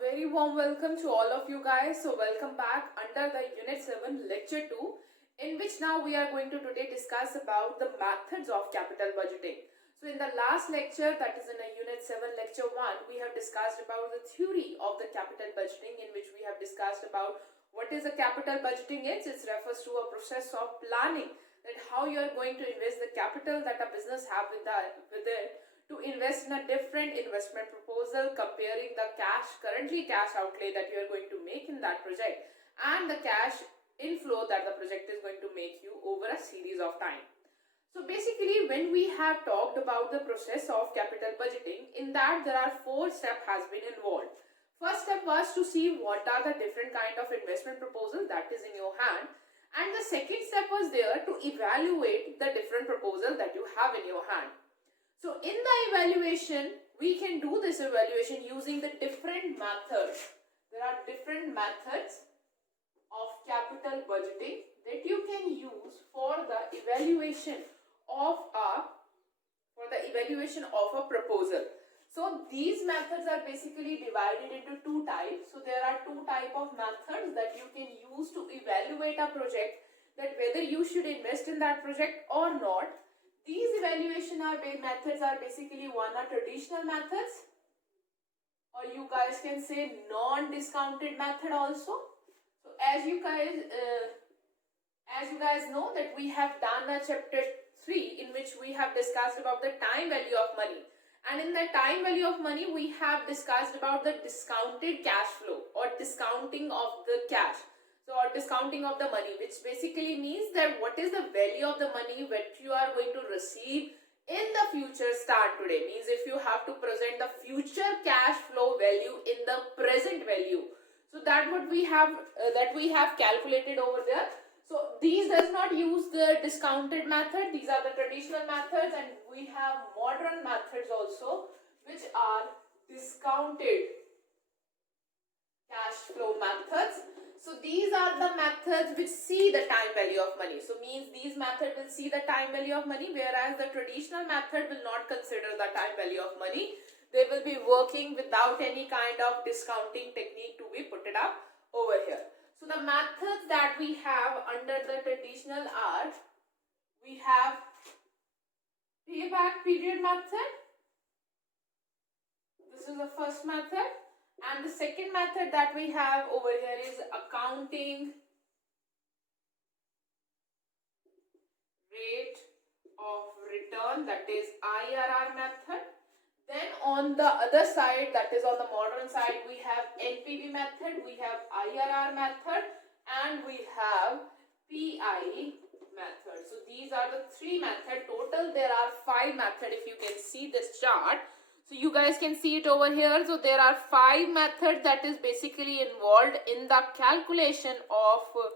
very warm welcome to all of you guys. So welcome back under the Unit 7 Lecture 2, in which now we are going to today discuss about the methods of capital budgeting. So in the last lecture, that is in a Unit 7 Lecture 1, we have discussed about the theory of the capital budgeting, in which we have discussed about what is a capital budgeting is. It refers to a process of planning that how you are going to invest the capital that a business have with it to invest in a different investment proposal, comparing the currently cash outlay that you are going to make in that project and the cash inflow that the project is going to make you over a series of time. So basically, when we have talked about the process of capital budgeting, in that there are 4 steps has been involved. First step was to see what are the different kind of investment proposal that is in your hand, and the second step was there to evaluate the different proposal that you have in your hand. So in the evaluation, we can do this evaluation using the different methods. There are different methods of capital budgeting that you can use for the evaluation of a proposal. So these methods are basically divided into 2 types. So there are 2 types of methods that you can use to evaluate a project, that whether you should invest in that project or not. These evaluation methods are basically one are traditional methods, or you guys can say non-discounted method also. So as you guys know that we have done a chapter 3 in which we have discussed about the time value of money, and in the time value of money we have discussed about the discounted cash flow or discounting of the cash. Or discounting of the money, which basically means that what is the value of the money which you are going to receive in the future start today. Means if you have to present the future cash flow value in the present value. So that what we have calculated over there. So these does not use the discounted method. These are the traditional methods, and we have modern methods also, which are discounted cash flow methods. So these are the methods which see the time value of money. So means these methods will see the time value of money, whereas the traditional method will not consider the time value of money. They will be working without any kind of discounting technique to be put it up over here. So the methods that we have under the traditional are, we have payback period method. This is the first method. And the second method that we have over here is accounting rate of return, that is IRR method. Then on the other side, that is on the modern side, we have NPV method, we have IRR method, and we have PI method. So these are the 3 methods. Total there are 5 methods if you can see this chart. So you guys can see it over here. So there are 5 methods that is basically involved in the calculation of the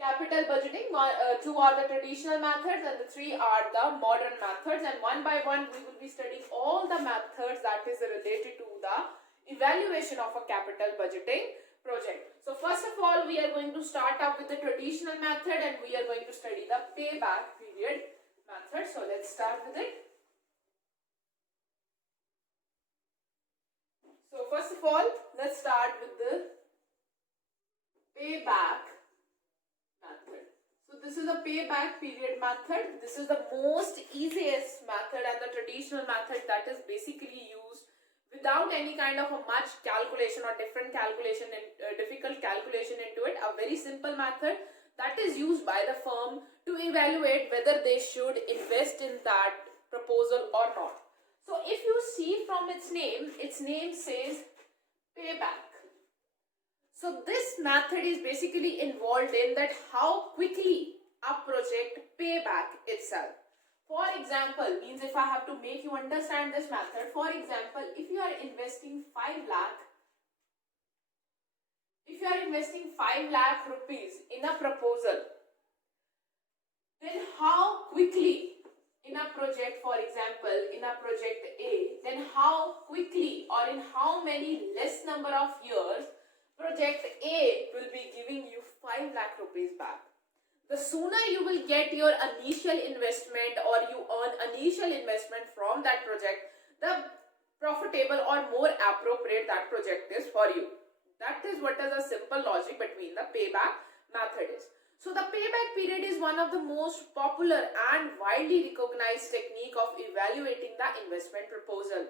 capital budgeting. 2 are the traditional methods and the 3 are the modern methods. And one by one we will be studying all the methods that is related to the evaluation of a capital budgeting project. So first of all, we are going to start up with the traditional method, and we are going to study the payback period method. So let's start with it. So first of all, let's start with the payback method. So this is a payback period method. This is the most easiest method and the traditional method that is basically used without any kind of a much calculation or different calculation and difficult calculation into it. A very simple method that is used by the firm to evaluate whether they should invest in that proposal or not. So if you see from its name says payback. So this method is basically involved in that how quickly a project pay back itself. For example, means if I have to make you understand this method, for example, if you are investing 5 lakh rupees in a proposal, then how quickly in a project, for example, in a project A, then how quickly or in how many less number of years project A will be giving you 5 lakh rupees back. The sooner you will get your initial investment or you earn initial investment from that project, the comfortable or more appropriate that project is for you. That is what is a simple logic between the payback method is. So the payback period is one of the most popular and widely recognized technique of evaluating the investment proposal.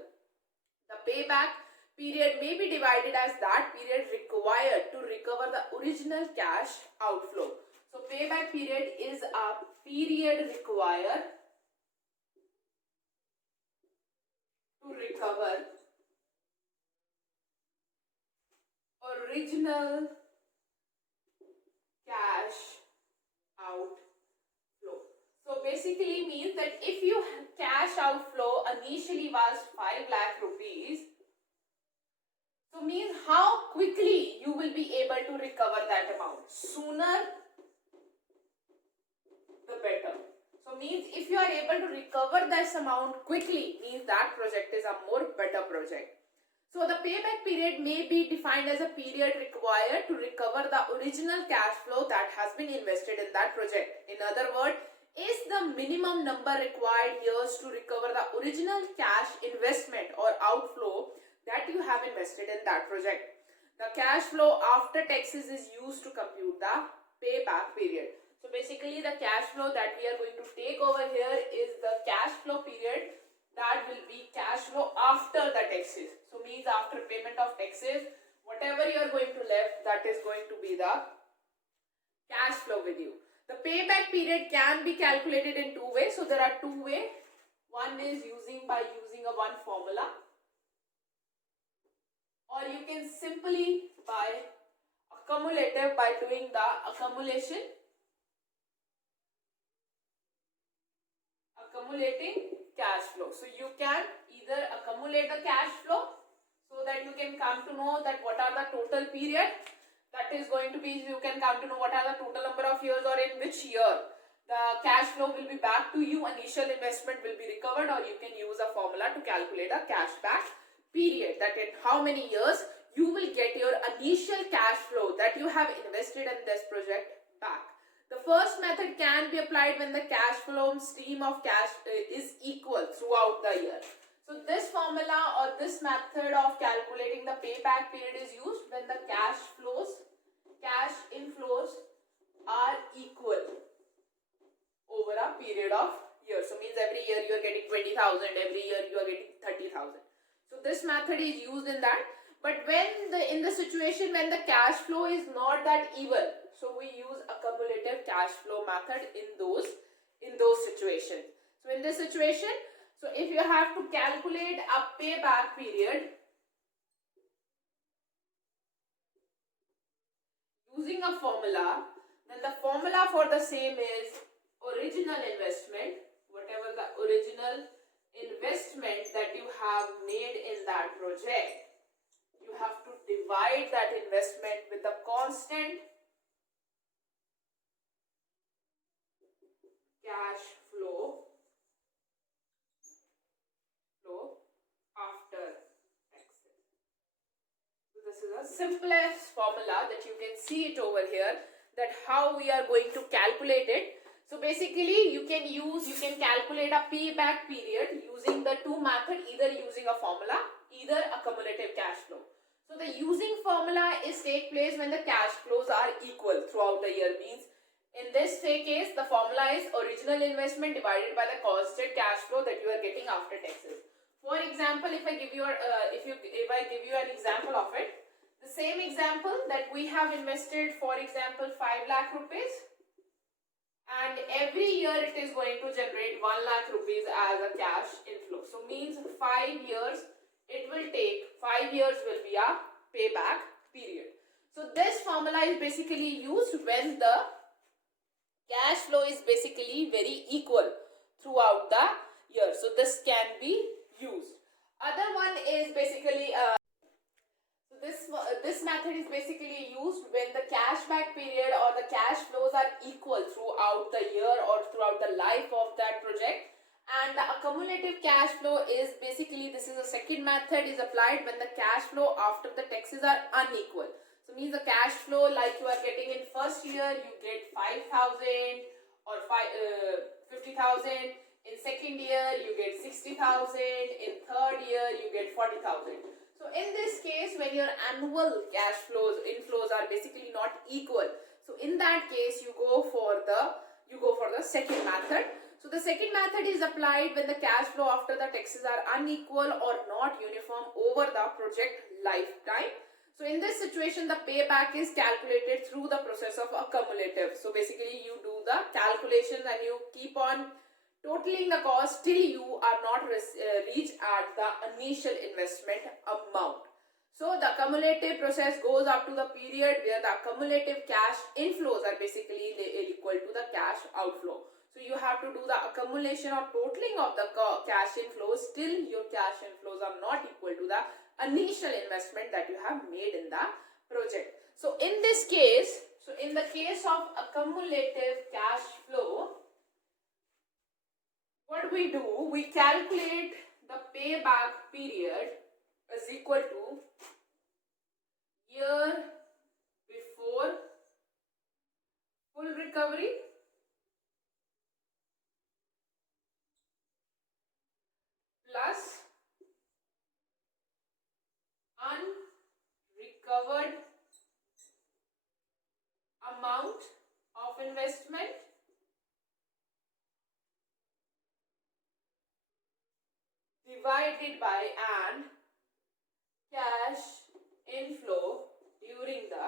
The payback period may be divided as that period required to recover the original cash outflow. So payback period is a period required to recover original cash outflow. So basically means that if your cash outflow initially was 5 lakh rupees, so means how quickly you will be able to recover that amount. Sooner the better. So means if you are able to recover this amount quickly, means that project is a more better project. So the payback period may be defined as a period required to recover the original cash flow that has been invested in that project. In other words, is the minimum number required years to recover the original cash investment or outflow that you have invested in that project. The cash flow after taxes is used to compute the payback period. So basically the cash flow that we are going to take over here is the cash flow period that will be cash flow after the taxes. So means after payment of taxes, whatever you are going to left, that is going to be the cash flow with you. The payback period can be calculated in two ways. So there are two ways. One is using a one formula, or you can simply by accumulative by doing the accumulating cash flow. So you can either accumulate the cash flow so that you can come to know that what are the total period that is going to be, you can come to know what are the total number of years or in which year the cash flow will be back to you, initial investment will be recovered, or you can use a formula to calculate a cash back period, that in how many years you will get your initial cash flow that you have invested in this project back. The first method can be applied when the cash flow stream of cash is equal throughout the year. So this formula or this method of calculating the payback period is used when the cash inflows are equal over a period of years. So means every year you are getting 20,000, every year you are getting 30,000. So this method is used in that. But when in the situation when the cash flow is not that even, so we use accumulative cash flow method in those situations. So in this situation, so if you have to calculate a payback period using a formula, then the formula for the same is original investment, whatever the original investment that you have made in that project, you have to divide that investment with the constant cash flow after taxes. So this is a simplest formula that you can see it over here, that how we are going to calculate it. So basically you can calculate a payback period using the two methods, either using a formula, either accumulative cash flow. So the using formula is take place when the cash flows are equal throughout the year. Means in this case the formula is original investment divided by the constant cash flow that you are getting after taxes. For example, if I give you an example of it, the same example that we have invested, for example, 5 lakh rupees, and every year it is going to generate 1 lakh rupees as a cash inflow. So means 5 years it will take, 5 years will be a payback period. So this formula is basically used when the cash flow is basically very equal throughout the year. So this can be used. Other one is basically this method is basically used when the cashback period or the cash flows are equal throughout the year or throughout the life of that project. And the accumulative cash flow is basically, this is a second method, is applied when the cash flow after the taxes are unequal. So means the cash flow like you are getting in first year you get 5,000 or 50,000. In second year you get 60,000. In third year you get 40,000. your annual cash flows, inflows are basically not equal. So in that case, you go for the second method. So the second method is applied when the cash flow after the taxes are unequal or not uniform over the project lifetime. So in this situation, the payback is calculated through the process of accumulative. So basically, you do the calculations and you keep on totaling the cost till you are not reach at the initial investment amount. So the cumulative process goes up to the period where the cumulative cash inflows are basically equal to the cash outflow. So you have to do the accumulation or totaling of the cash inflows till your cash inflows are not equal to the initial investment that you have made in the project. So in this case, in the case of accumulative cash flow, what we do, we calculate the payback period is equal to year before full recovery plus unrecovered amount of investment divided by an cash inflow during the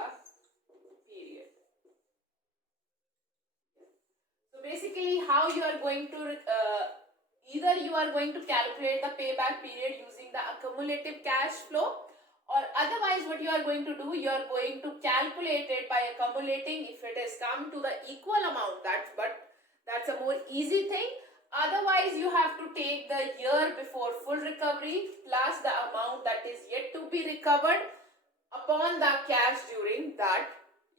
period. So basically, how you are going to either you are going to calculate the payback period using the accumulative cash flow, or otherwise what you are going to do, you are going to calculate it by accumulating if it has come to the equal amount. That's a more easy thing. Otherwise, you have to take the year before full recovery plus the amount that is yet to be recovered upon the cash during that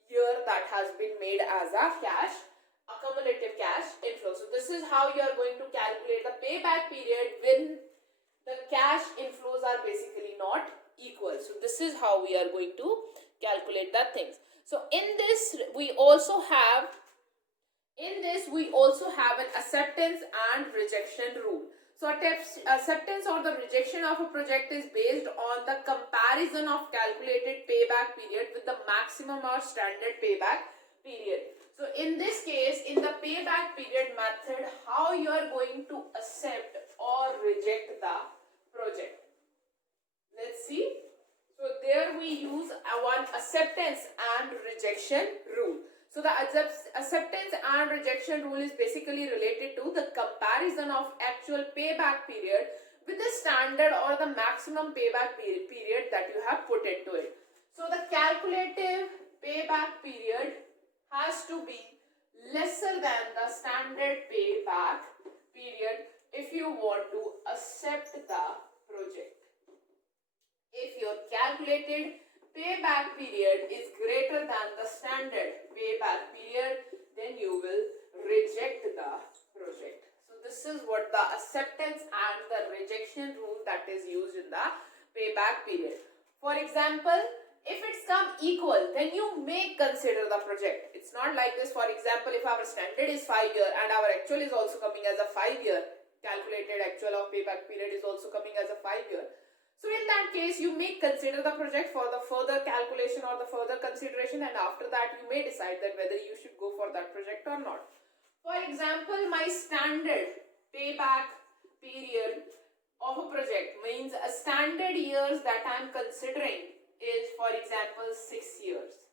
year that has been made as a cash accumulative cash inflow. So this is how you are going to calculate the payback period when the cash inflows are basically not equal. So this is how we are going to calculate the things. So in this we also have an acceptance and rejection rule. So acceptance or the rejection of a project is based on the comparison of calculated payback period with the maximum or standard payback period. So in this case, in the payback period method, how you are going to accept or reject the project. Let's see. So there we use one acceptance and rejection rule. So the acceptance and rejection rule is basically related to the comparison of actual payback period with the standard or the maximum payback period that you have put into it. So the calculative payback period has to be lesser than the standard payback period if you want to accept the project. If your calculated payback period is greater than the standard payback period, then you will reject the project. So this is what the acceptance and the rejection rule that is used in the payback period. For example, if it's come equal, then you may consider the project. It's not like this. For example, if our standard is 5 year and our actual is also coming as a 5 year, calculated actual of payback period is also coming as a 5 year. So in that case, you may consider the project for the further calculation or the further consideration, and after that you may decide that whether you should go for that project or not. For example, my standard payback period of a project means a standard years that I am considering is, for example, 6 years.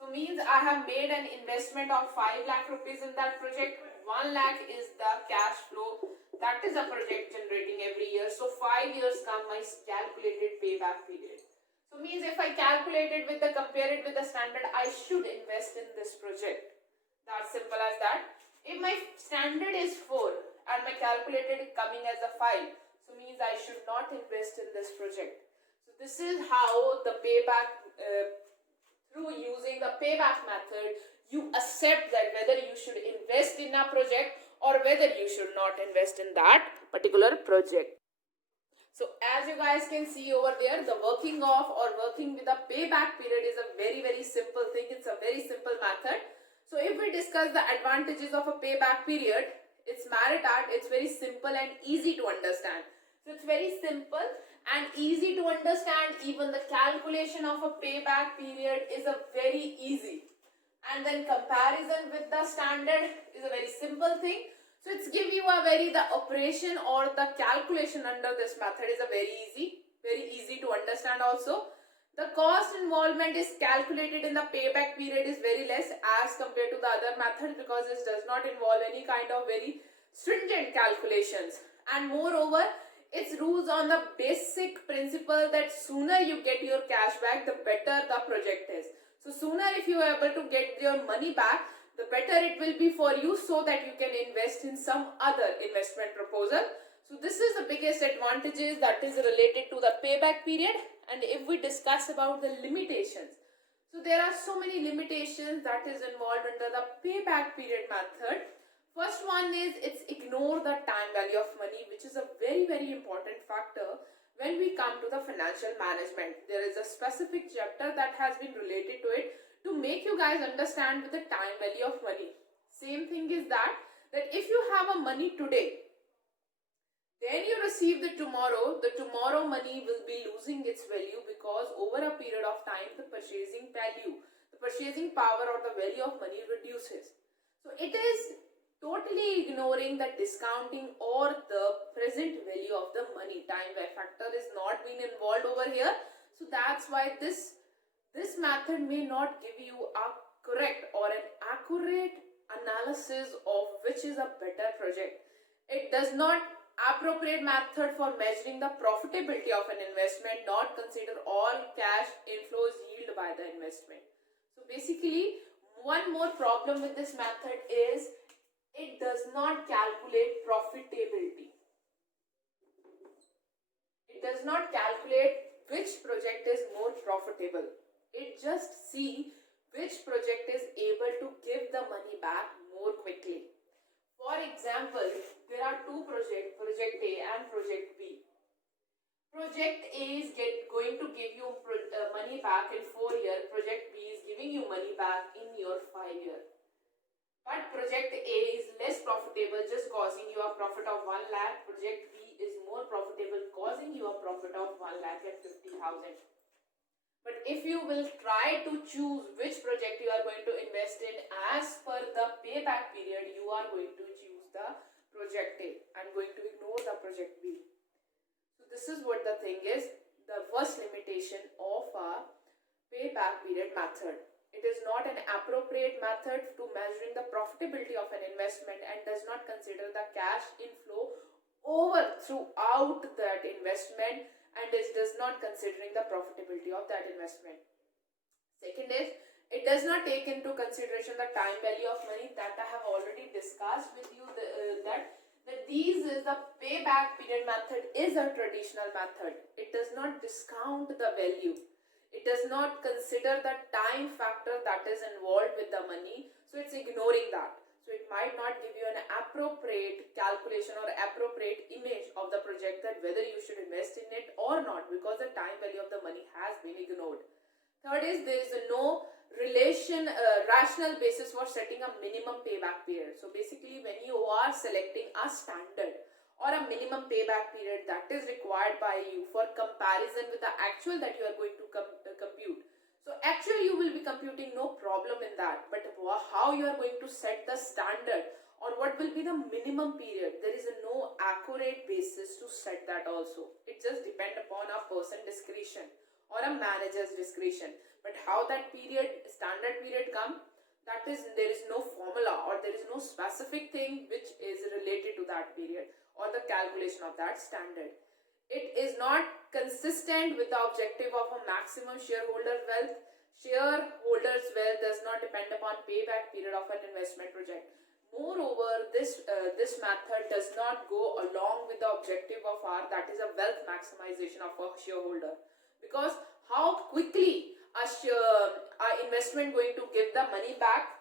So means I have made an investment of 5 lakh rupees in that project. 1 lakh is the cash flow that is a project generating every year. So 5 years come my calculated payback period. So means if I calculate it with the compare it with the standard, I should invest in this project. That's simple as that. If my standard is 4 and my calculated is coming as a 5, so means I should not invest in this project. So this is how the payback, through using the payback method, you accept that whether you should invest in a project or whether you should not invest in that particular project. So as you guys can see over there, the working of or working with a payback period is a very, very simple thing. It's a very simple method. So if we discuss the advantages of a payback period, it's merit at, it's very simple and easy to understand. So it's very simple and easy to understand. Even the calculation of a payback period is a very easy. And then comparison with the standard is a very simple thing. So it's give you a the operation or the calculation under this method is a very easy to understand also. The cost involvement is calculated in the payback period is very less as compared to the other method, because it does not involve any kind of very stringent calculations. And moreover, its rules on the basic principle that sooner you get your cash back, the better the project is. So sooner if you are able to get your money back, the better it will be for you, so that you can invest in some other investment proposal. So this is the biggest advantages that is related to the payback period. And if we discuss about the limitations, so there are so many limitations that is involved under the payback period method. First one is it's ignore the time value of money, which is a very important factor when we come to the financial management. There is a specific chapter that has been related to it to make you guys understand with the time value of money. Same thing is that if you have a money today, then you receive the tomorrow money will be losing its value, because over a period of time the purchasing value, the purchasing power or the value of money reduces. So it is totally ignoring the discounting or the present value of the money. Time factor is not being involved over here. So that's why this method may not give you a correct or an accurate analysis of which is a better project. It does not appropriate method for measuring the profitability of an investment, not consider all cash inflows yield by the investment. So basically, one more problem with this method is it does not calculate profitability. It does not calculate which project is more profitable. It just see which project is able to give the money back more quickly. For example, there are two projects, Project A and Project B. Project A is going to give you money back in 4 years. Project B is giving you money back in your 5 years. But Project A is less profitable, just causing you a profit of 1 lakh. Project B is more profitable, causing you a profit of 1,50,000. But if you will try to choose which project you are going to invest in as per the payback period, you are going to choose the Project A and going to ignore the Project B. So this is what the thing is, the first limitation of a payback period method. It is not an appropriate method to measuring the profitability of an investment and does not consider the cash inflow over throughout that investment, and it does not considering the profitability of that investment. Second is, it does not take into consideration the time value of money, that I have already discussed with you, that these is the payback period method is a traditional method. It does not discount the value. It does not consider the time factor that is involved with the money, so it's ignoring that. So it might not give you an appropriate calculation or appropriate image of the project, that whether you should invest in it or not, because the time value of the money has been ignored. Third is, there is no rational basis for setting a minimum payback period. So basically, when you are selecting a standard or a minimum payback period that is required by you for comparison with the actual that you are going to compute. So actually you will be computing, no problem in that, but how you are going to set the standard or what will be the minimum period, there is no accurate basis to set that also. It just depends upon a person discretion or a manager's discretion. But how that standard period come, that is, there is no formula or there is no specific thing which is related to that period or the calculation of that standard. It is not consistent with the objective of a maximum shareholder wealth. Shareholders' wealth does not depend upon payback period of an investment project. Moreover, this method does not go along with the objective of that is a wealth maximization of a shareholder, because how quickly a investment going to give the money back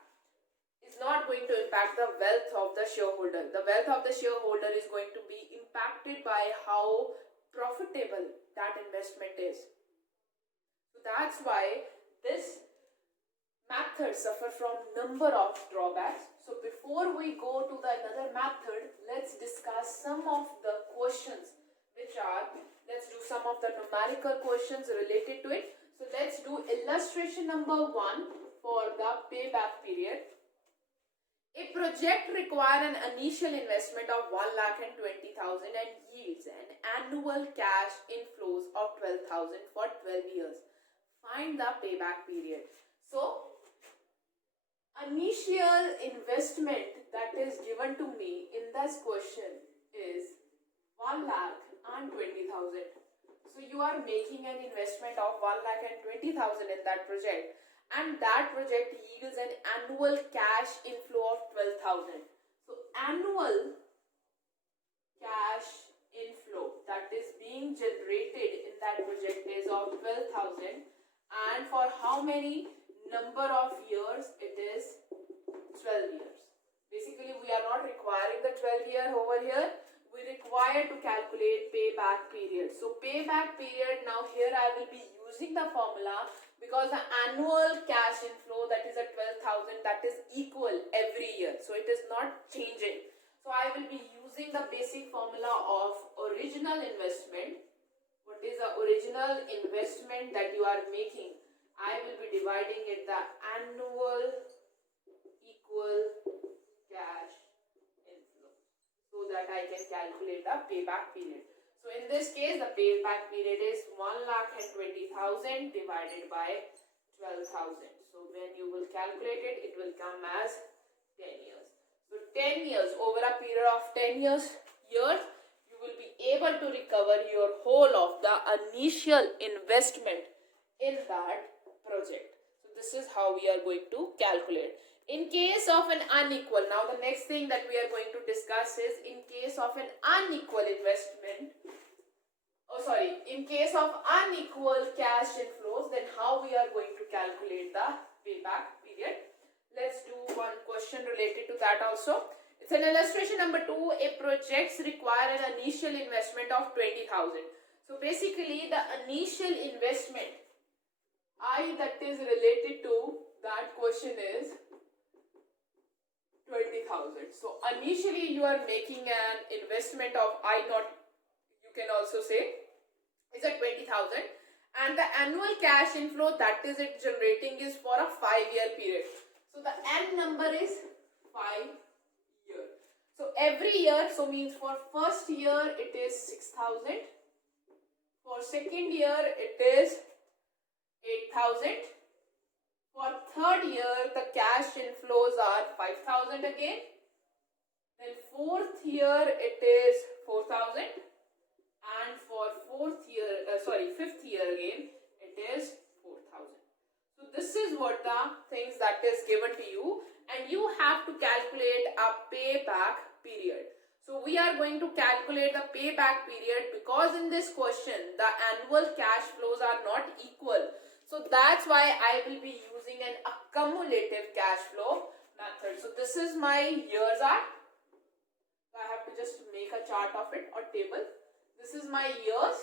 is not going to impact the wealth of the shareholder. The wealth of the shareholder is going to be impacted by how profitable that investment is. So that's why this method suffers from number of drawbacks. So before we go to the another method, let's discuss some of the questions which start. Let's do some of the numerical questions related to it. So let's do illustration number 1 for the payback period. A project requires an initial investment of 1,20,000 and yields an annual cash inflows of 12,000 for 12 years. Find the payback period. So, initial investment that is given to me in this question is 1,20,000. So, you are making an investment of 1,20,000 in that project, and that project yields an annual cash inflow of 12,000. So annual cash inflow that is being generated in that project is of 12,000, and for how many number of years? It is 12 years. Basically we are not requiring the 12 year over here, we require to calculate payback period. So payback period, now here I will be using the formula because the annual cash inflow that is at 12,000, that is equal every year, so it is not changing. So I will be using the basic formula of original investment. What is the original investment that you are making? I will be dividing it the annual equal cash inflow, so that I can calculate the payback period. So in this case, the payback period is 1,20,000 divided by 12,000. So when you will calculate it, it will come as 10 years. So 10 years, over a period of 10 years, you will be able to recover your whole of the initial investment in that project. So this is how we are going to calculate. In case of an unequal, now the next thing that we are going to discuss is in case of an unequal investment, in case of unequal cash inflows, then how we are going to calculate the payback period. Let's do one question related to that also. It's an illustration number 2. A projects require an initial investment of 20,000. So basically the initial investment that is related to that question is 20,000. So initially you are making an investment of you can also say is at 20,000, and the annual cash inflow that is it generating is for a 5-year period. So the n number is 5 years. So every year, so means for first year it is 6,000, for second year it is 8,000, for third year the cash inflows are 5,000 again, then fourth year it is 4,000, and for fifth year again it is 4,000. So this is what the things that is given to you, and you have to calculate a payback period. So we are going to calculate the payback period because in this question the annual cash flows are not equal. So that's why I will be using an accumulative cash flow method. So this is my years are. So I have to just make a chart of it or table. This is my years.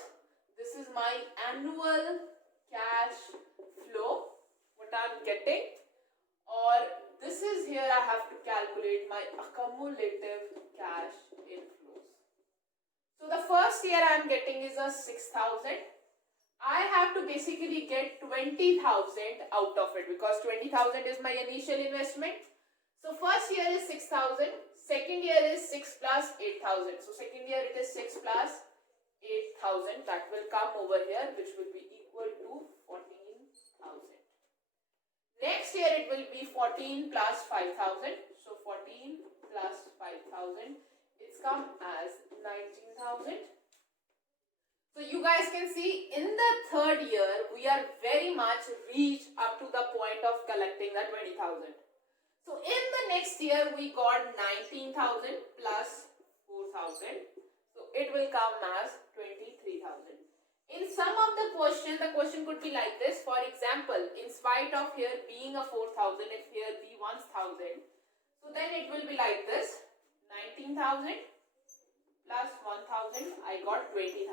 This is my annual cash flow, what I'm getting, or this is here I have to calculate my accumulative cash inflows. So the first year I'm getting is a 6,000. I have to basically get 20,000 out of it because 20,000 is my initial investment. So first year is 6,000, second year is 6 plus 8,000. So second year it is 6 plus 8,000, that will come over here, which will be equal to 14,000. Next year it will be 14 plus 5,000. So 14 plus 5,000, it's come as 19,000. So you guys can see in the third year we are very much reached up to the point of collecting the 20,000. So in the next year we got 19,000 plus 4,000. So it will come as 23,000. In some of the question could be like this. For example, in spite of here being a 4,000, if here be 1,000, so then it will be like this. 19,000 plus 1,000, I got 20,000.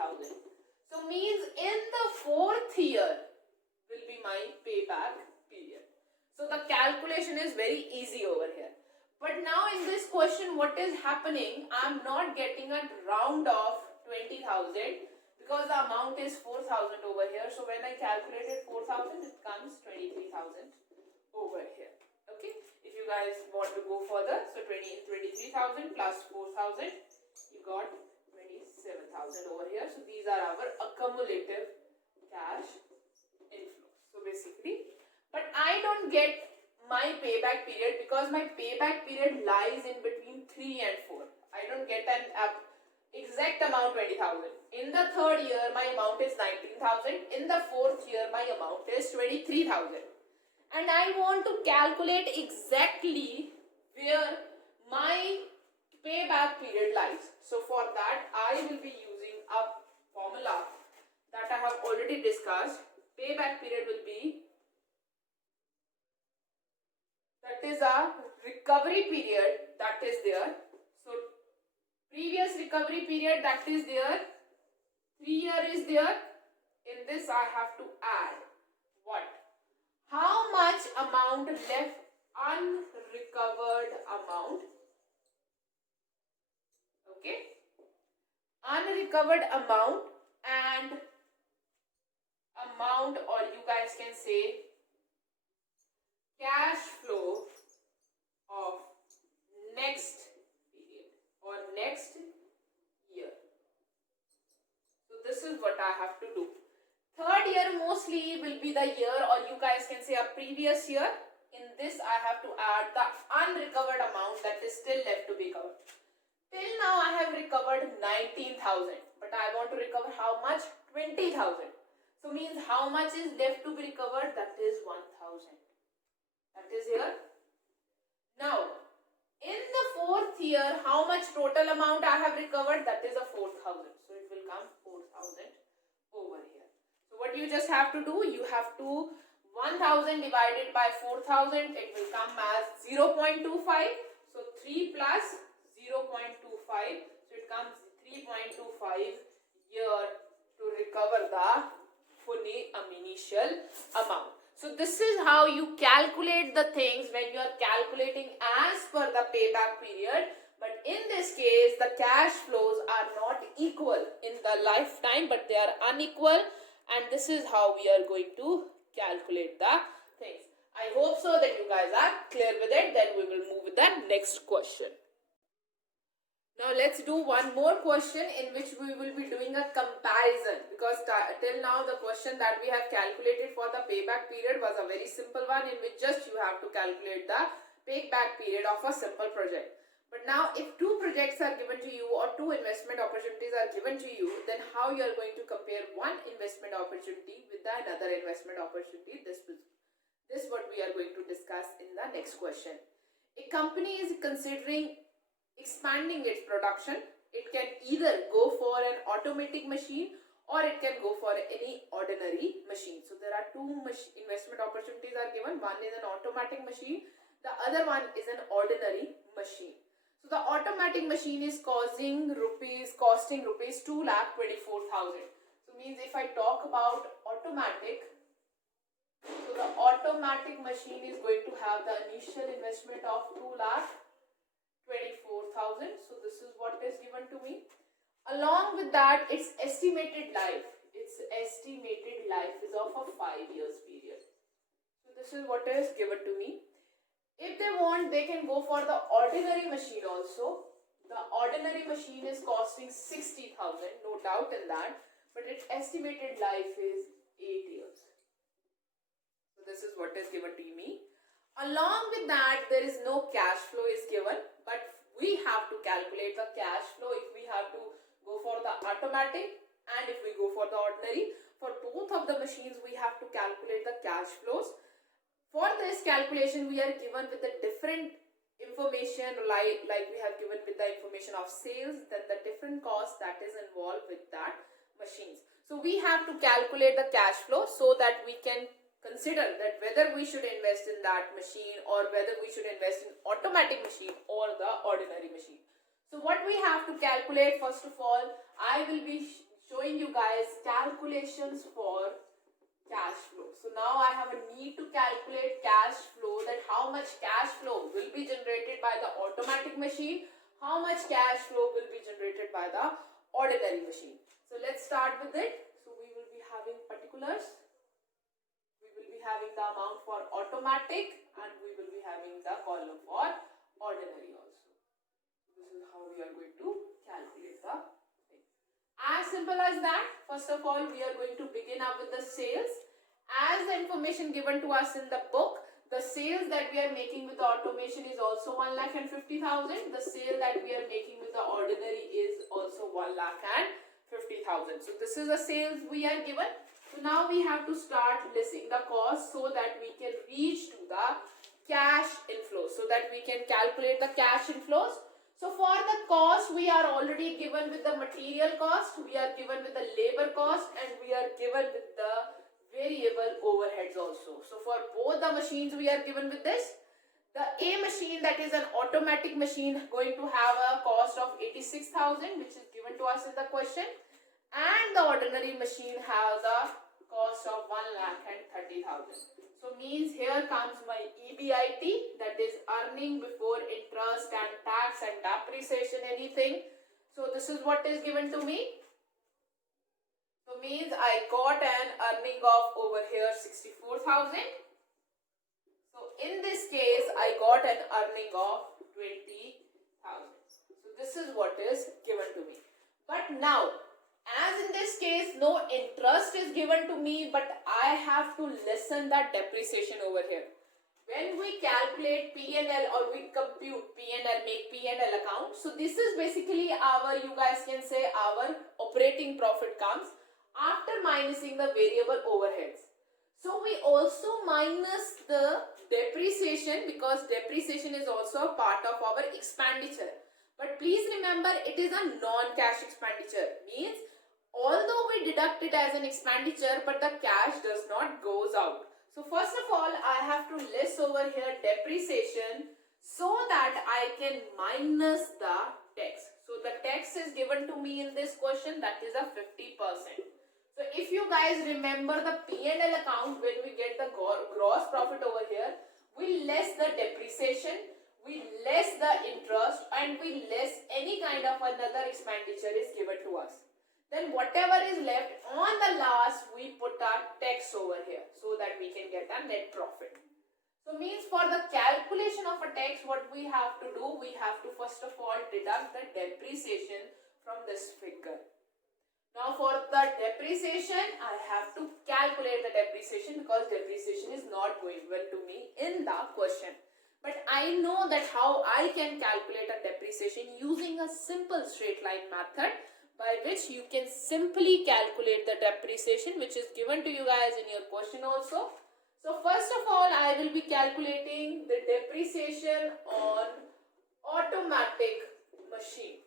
So means in the fourth year will be my payback period. So the calculation is very easy over here. But now in this question, what is happening? I am not getting a round of 20,000. because the amount is 4,000 over here. So when I calculated 4,000, it comes 23,000 over here. Okay, if you guys want to go further, so 23,000 plus 4,000, you got 27,000 over here. So these are our accumulative cash inflows. So basically, but I don't get my payback period because my payback period lies in between 3 and 4. I don't get an exact amount 20,000. In the third year, my amount is 19,000. In the fourth year, my amount is 23,000. And I want to calculate exactly where my payback period lies. So for that, I will be using a formula that I have already discussed. Payback period will be, that is a recovery period that is there. So previous recovery period that is there, 3 year is there. In this I have to add what? How much amount left unrecovered amount. Okay, unrecovered amount and amount, or you guys can say cash flow of next period or next year. So this is what I have to do. Third year mostly will be the year, or you guys can say a previous year. In this I have to add the unrecovered amount that is still left to be covered. Till now I have recovered 19,000, but I want to recover how much? 20,000. So means how much is left to be recovered? That is 1,000. That is here. Now, in the fourth year, how much total amount I have recovered? That is a 4,000. So it will come 4,000 over here. So what you just have to do, you have to 1,000 divided by 4,000, it will come as 0.25. So 3 plus 0.25, so it comes 3.25 year to recover the fully initial amount. So this is how you calculate the things when you are calculating as per the payback period. But in this case, the cash flows are not equal in the lifetime, but they are unequal. And this is how we are going to calculate the things. I hope so that you guys are clear with it. Then we will move with the next question. Now let's do one more question in which we will be doing a comparison, because till now the question that we have calculated for the payback period was a very simple one in which just you have to calculate the payback period of a simple project. But now if two projects are given to you or two investment opportunities are given to you, then how you are going to compare one investment opportunity with another investment opportunity? This what we are going to discuss in the next question. A company is considering expanding its production. It can either go for an automatic machine or it can go for any ordinary machine. So there are two investment opportunities are given. One is an automatic machine, the other one is an ordinary machine. So the automatic machine is costing rupees 2,24,000. So means if I talk about automatic, so the automatic machine is going to have the initial investment of 2,24,000. So this is what is given to me. Along with that, its estimated life. Its estimated life is of a 5 years period. So this is what is given to me. If they want, they can go for the ordinary machine also. The ordinary machine is costing 60,000, no doubt in that. But its estimated life is 8 years. So this is what is given to me. Along with that, there is no cash flow is given, but we have to calculate the cash flow if we have to go for the automatic and if we go for the ordinary. For both of the machines, we have to calculate the cash flows. For this calculation, we are given with the different information, like we have given with the information of sales, then the different costs that is involved with that machines. So we have to calculate the cash flow so that we can consider that whether we should invest in that machine or whether we should invest in automatic machine or the ordinary machine. So what we have to calculate, first of all, I will be showing you guys calculations for cash flow. So now I have a need to calculate cash flow, that how much cash flow will be generated by the automatic machine, how much cash flow will be generated by the ordinary machine. So let's start with with it. So we will be having particulars, we will be having the amount for automatic, and we will be having the column for ordinary also. This is how we are going to calculate the thing. As simple as that. First of all, we are going to begin up with the sales. As the information given to us in the book, the sales that we are making with the automation is also 1,50,000. The sale that we are making with the ordinary is also 1,50,000. So this is the sales we are given. So now we have to start listing the cost so that we can reach to the cash inflows, so that we can calculate the cash inflows. So for the cost, we are already given with the material cost, we are given with the labor cost, and we are given with the variable overheads also. So for both the machines, we are given with this. The A machine, that is an automatic machine, going to have a cost of 86,000, which is given to us in the question, and the ordinary machine has a cost of 1,30,000. So means here comes my EBIT, that is earning before interest and tax and depreciation, anything. So this is what is given to me. So means I got an earning of over here 64,000. So in this case, I got an earning of 20,000. So this is what is given to me. But now, as in this case, no interest is given to me, but I have to lessen that depreciation over here. When we calculate P&L or we compute P&L, make P&L account, so this is basically our, you guys can say, our operating profit comes after minusing the variable overheads. So we also minus the depreciation, because depreciation is also a part of our expenditure. But please remember, it is a non-cash expenditure. Means although we deduct it as an expenditure, but the cash does not goes out. So first of all, I have to list over here depreciation so that I can minus the tax. So the tax is given to me in this question, that is a 50%. So if you guys remember the P&L account, when we get the gross profit over here, we less the depreciation, we less the interest, and we less any kind of another expenditure is given to us. Then whatever is left on the last, we put our tax over here so that we can get a net profit. So means for the calculation of a tax, what we have to do, we have to first of all deduct the depreciation from this figure. Now for the depreciation, I have to calculate the depreciation, because depreciation is not going well to me in the question. But I know that how I can calculate a depreciation using a simple straight line method, by which you can simply calculate the depreciation, which is given to you guys in your question also. So first of all, I will be calculating the depreciation on automatic machine.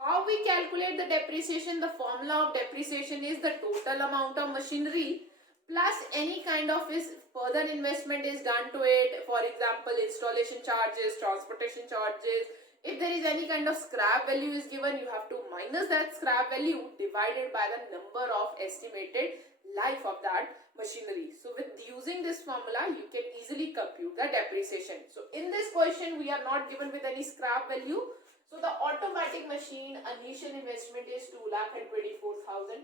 How we calculate the depreciation? The formula of depreciation is the total amount of machinery plus any kind of further investment is done to it. For example, installation charges, transportation charges. If there is any kind of scrap value is given, you have to minus that scrap value divided by the number of estimated life of that machinery. So with using this formula, you can easily compute the depreciation. So in this question, we are not given with any scrap value. So the automatic machine initial investment is 2,24,000.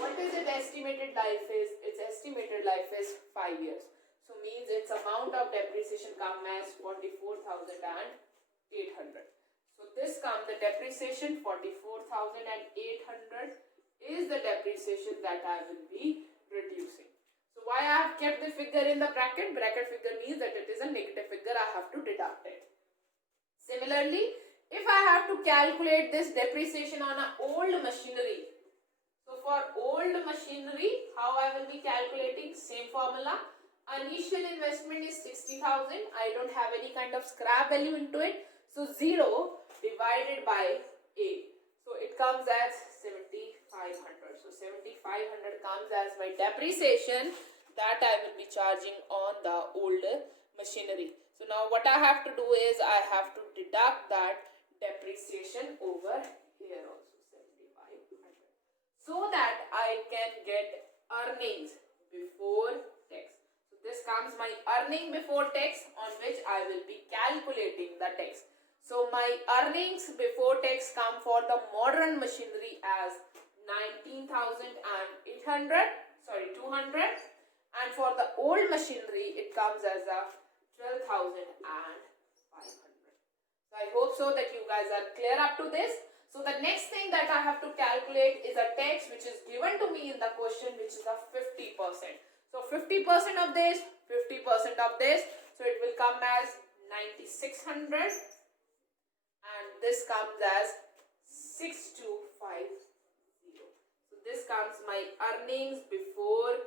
What is its estimated life is? Its estimated life is 5 years. So means its amount of depreciation comes as 44,800. So this comes the depreciation 44,800 is the depreciation that I will be reducing. So why I have kept the figure in the bracket? Bracket figure means that it is a negative figure. I have to deduct it. Similarly, if I have to calculate this depreciation on an old machinery, so for old machinery, how I will be calculating? Same formula. Initial investment is 60,000. I don't have any kind of scrap value into it. So 0 divided by 8. So it comes as 7,500. So 7,500 comes as my depreciation that I will be charging on the older machinery. So now what I have to do is I have to deduct that depreciation over here also, 7,500. So that I can get earnings before tax. So this comes my earning before tax, on which I will be calculating the tax. So my earnings before tax come for the modern machinery as 19,800, sorry 200, and for the old machinery it comes as a 12,500. So I hope so that you guys are clear up to this. So the next thing that I have to calculate is a tax which is given to me in the question, which is a 50%. So 50% of this, 50% of this, so it will come as 9,600, and this comes as 6,250. So this comes my earnings before,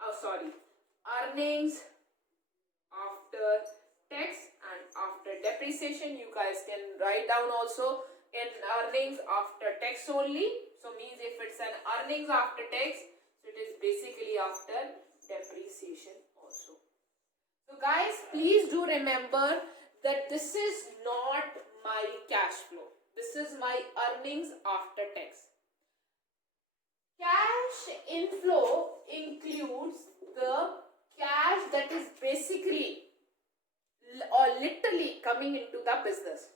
earnings after tax and after depreciation. You guys can write down also in earnings after tax only. So means if it's an earnings after tax, so it is basically after depreciation also. So guys, please do remember that this is not my cash flow. This is my earnings after tax. Cash inflow includes the cash that is basically or literally coming into the business.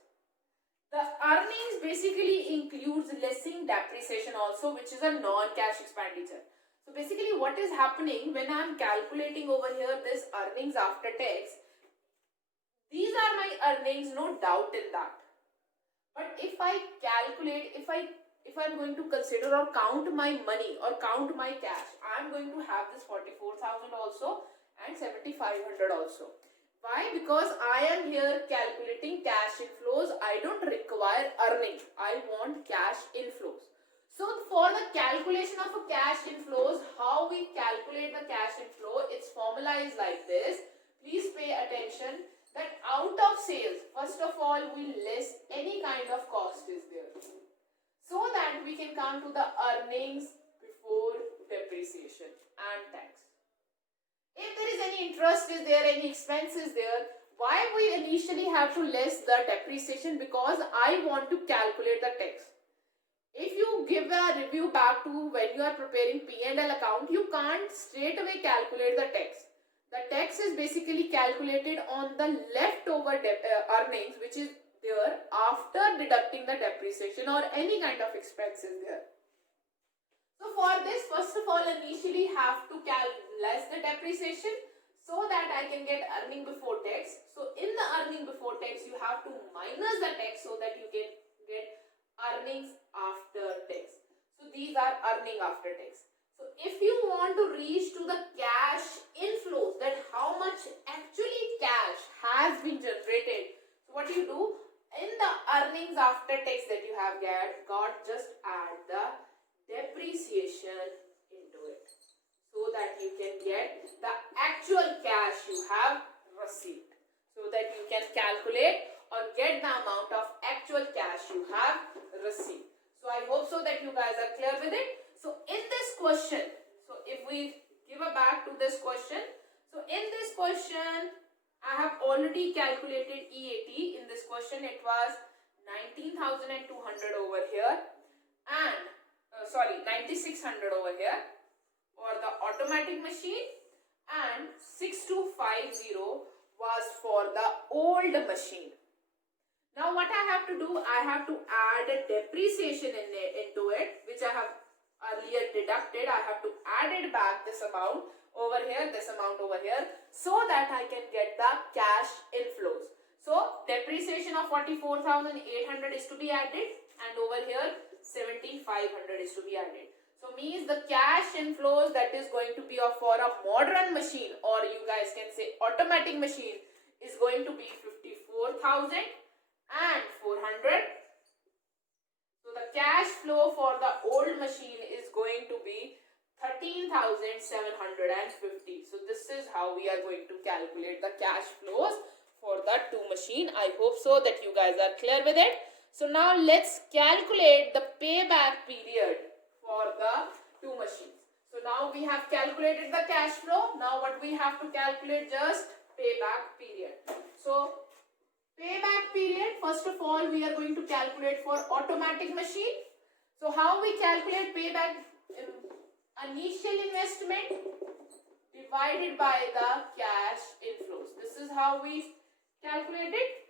The earnings basically includes lessing depreciation also, which is a non-cash expenditure. So basically what is happening when I am calculating over here this earnings after tax, these are my earnings, no doubt in that. But if I calculate, if I'm going to consider or count my money or count my cash, I'm going to have this 44,000 also and 7,500 also. Why? Because I am here calculating cash inflows. I don't require earnings. I want cash inflows. So for the calculation of a cash inflows, how we calculate the cash inflow, its formula is like this. Please pay attention that out of sales, first of all, we list any kind of cost is there, so that we can come to the earnings before depreciation and tax. If there is any interest is there, any expense is there, why we initially have to less the depreciation? Because I want to calculate the tax. If you give a review back to when you are preparing P&L account, you can't straight away calculate the tax. The tax is basically calculated on the leftover earnings which is there after deducting the depreciation or any kind of expenses there. So for this, first of all, initially have to less the depreciation so that I can get earning before tax. So in the earning before tax, you have to minus the tax so that you can get earnings after tax. So these are earning after tax. So if you want to reach to the cash inflows, that how much actually cash has been generated, so what do you do? In the earnings after tax that you have got, just add the depreciation into it so that you can get the actual cash you have received, so that you can calculate or get the amount of actual cash you have received. So I hope so that you guys are clear with it. So in this question, so if we give a back to this question, so in this question I have already calculated EAT. In this question it was 19,200 over here and 9,600 over here for the automatic machine, and 6,250 was for the old machine. Now what I have to do, I have to add a depreciation into it, which I have earlier deducted. I have to add it back, this amount over here, this amount over here, so that I can get the cash inflows. So depreciation of 44,800 is to be added, and over here 7,500 is to be added. So means the cash inflows that is going to be for a modern machine, or you guys can say automatic machine, is going to be 54,400. So the cash flow for the old machine is going to be 13,750. So this is how we are going to calculate the cash flows for the two machine. I hope so that you guys are clear with it. So now let's calculate the payback period for the two machines. So now we have calculated the cash flow. Now what we have to calculate, just payback period. So payback period, first of all, we are going to calculate for automatic machine. So how we calculate payback? Initial investment divided by the cash inflows. This is how we calculate it.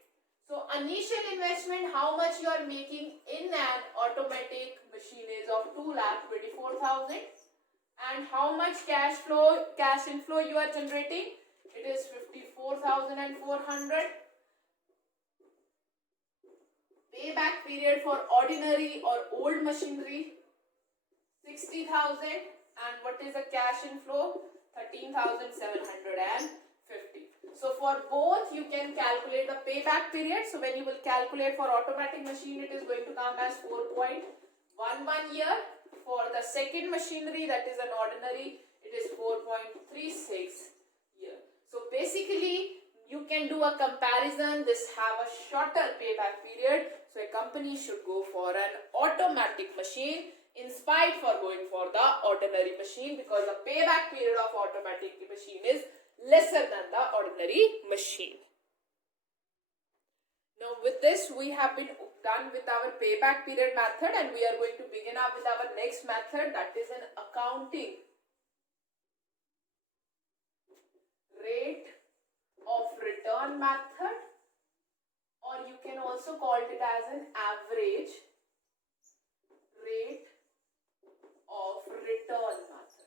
So initial investment, how much you are making in an automatic machine is of 2,25,000. 54,000. And how much cash inflow you are generating? It is 54,400. Payback period for ordinary or old machinery, 60,000. And what is the cash inflow? 13,750. So for both you can calculate the payback period. So when you will calculate for automatic machine, it is going to come as 4.11 year. For the second machinery, that is an ordinary, it is 4.36 year. So basically you can do a comparison. This have a shorter payback period. So a company should go for an automatic machine in spite for going for the ordinary machine, because the payback period of automatic machine is lesser than the ordinary machine. Now with this we have been done with our payback period method, and we are going to begin up with our next method, that is an accounting rate of return method, or you can also call it as an average rate of return method.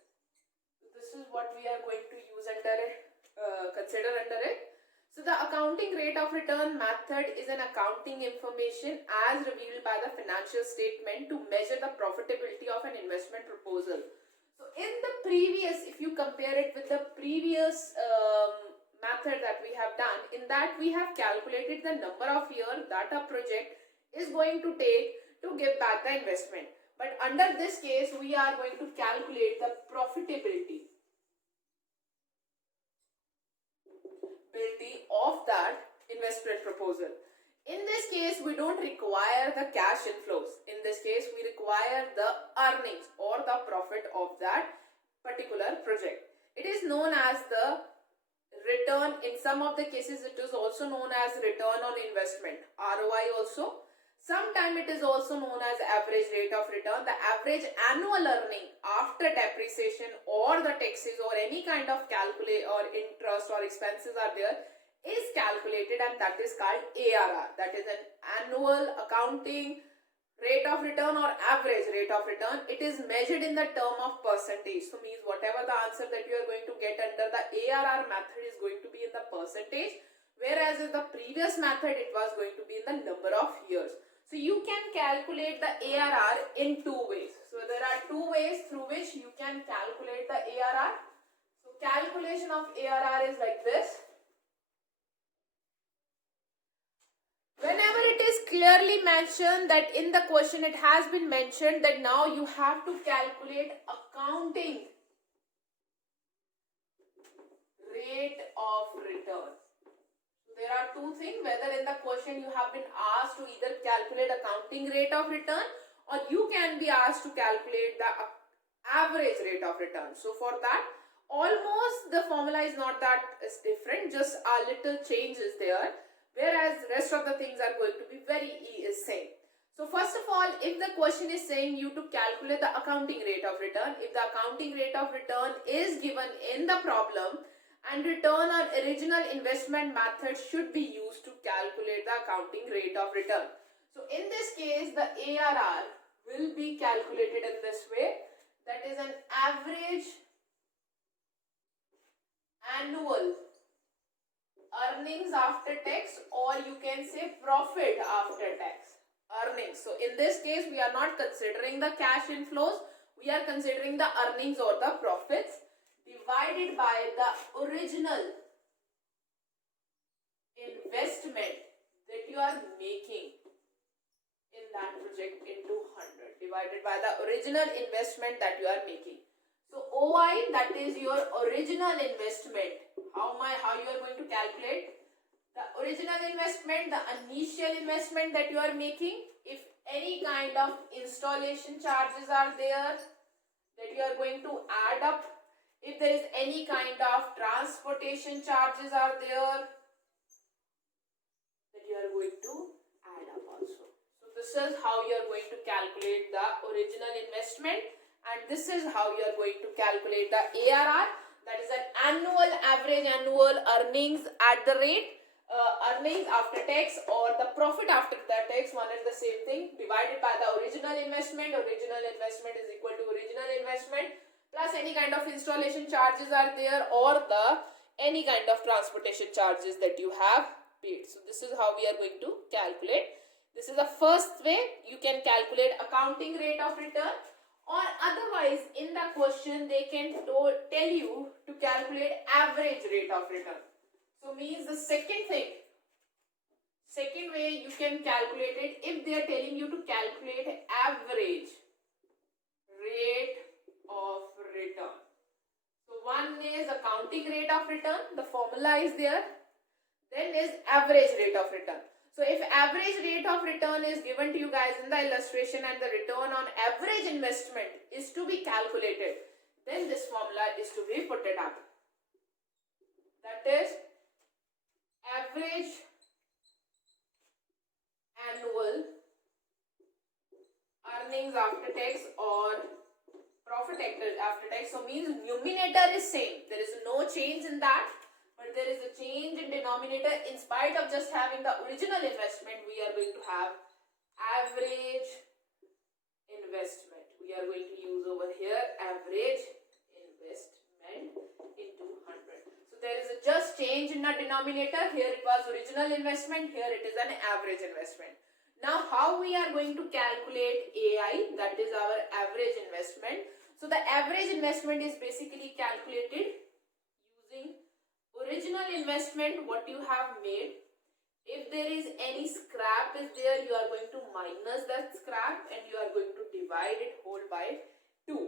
This is what we are going to use under it, consider under it. So the accounting rate of return method is an accounting information as revealed by the financial statement to measure the profitability of an investment proposal. So in the previous, if you compare it with the previous method that we have done, in that we have calculated the number of years that a project is going to take to give back the investment. But under this case, we are going to calculate the profitability of that investment proposal. In this case, we don't require the cash inflows. In this case, we require the earnings or the profit of that particular project. It is known as the return. In some of the cases, it is also known as return on investment, ROI also. Sometimes it is also known as average rate of return. The average annual earning after depreciation or the taxes or any kind of calculate or interest or expenses are there is calculated, and that is called ARR. That is an annual accounting rate of return or average rate of return. It is measured in the term of percentage. So means whatever the answer that you are going to get under the ARR method is going to be in the percentage, whereas in the previous method it was going to be in the number of years. So you can calculate the ARR in two ways. So there are two ways through which you can calculate the ARR. So calculation of ARR is like this. Whenever it is clearly mentioned that in the question it has been mentioned that now you have to calculate accounting rate of return. There are two things, whether in the question you have been asked to either calculate accounting rate of return, or you can be asked to calculate the average rate of return. So for that, almost the formula is not that is different, just a little change is there, whereas rest of the things are going to be very same. So first of all, if the question is saying you to calculate the accounting rate of return, if the accounting rate of return is given in the problem, and return on original investment method should be used to calculate the accounting rate of return. So in this case, the ARR will be calculated in this way. That is an average annual earnings after tax, or you can say profit after tax earnings. So in this case, we are not considering the cash inflows. We are considering the earnings or the profits divided by the original investment that you are making in that project into 100, divided by the original investment that you are making. So OI, that is your original investment. How you are going to calculate the original investment, the initial investment that you are making. If any kind of installation charges are there that you are going to add up, if there is any kind of transportation charges are there that you are going to add up also. So this is how you are going to calculate the original investment, and this is how you are going to calculate the ARR, that is an average annual earnings at the rate earnings after tax or the profit after the tax, one is the same thing, divided by the original investment. Original investment is equal to original investment plus any kind of installation charges are there or the any kind of transportation charges that you have paid. So this is how we are going to calculate. This is the first way you can calculate accounting rate of return, or otherwise in the question they can tell you to calculate average rate of return. So means the second way you can calculate it if they are telling you to calculate average rate of return. So one is accounting rate of return, the formula is there. Then is average rate of return. So if average rate of return is given to you guys in the illustration and the return on average investment is to be calculated, then this formula is to be put it up. That is average annual earnings after tax or profit after tax. So means numerator is same. There is no change in that. But there is a change in denominator. In spite of just having the original investment, we are going to have average investment. We are going to use over here average investment into 100. So there is a just change in the denominator. Here it was original investment. Here it is an average investment. Now how we are going to calculate AI, that is our average investment. So the average investment is basically calculated using original investment what you have made. If there is any scrap is there, you are going to minus that scrap and you are going to divide it whole by 2.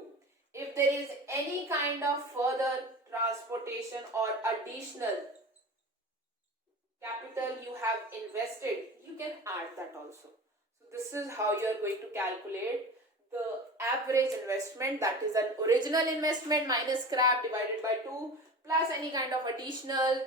If there is any kind of further transportation or additional capital you have invested, you can add that also. So this is how you are going to calculate the average investment, that is an original investment minus scrap divided by 2 plus any kind of additional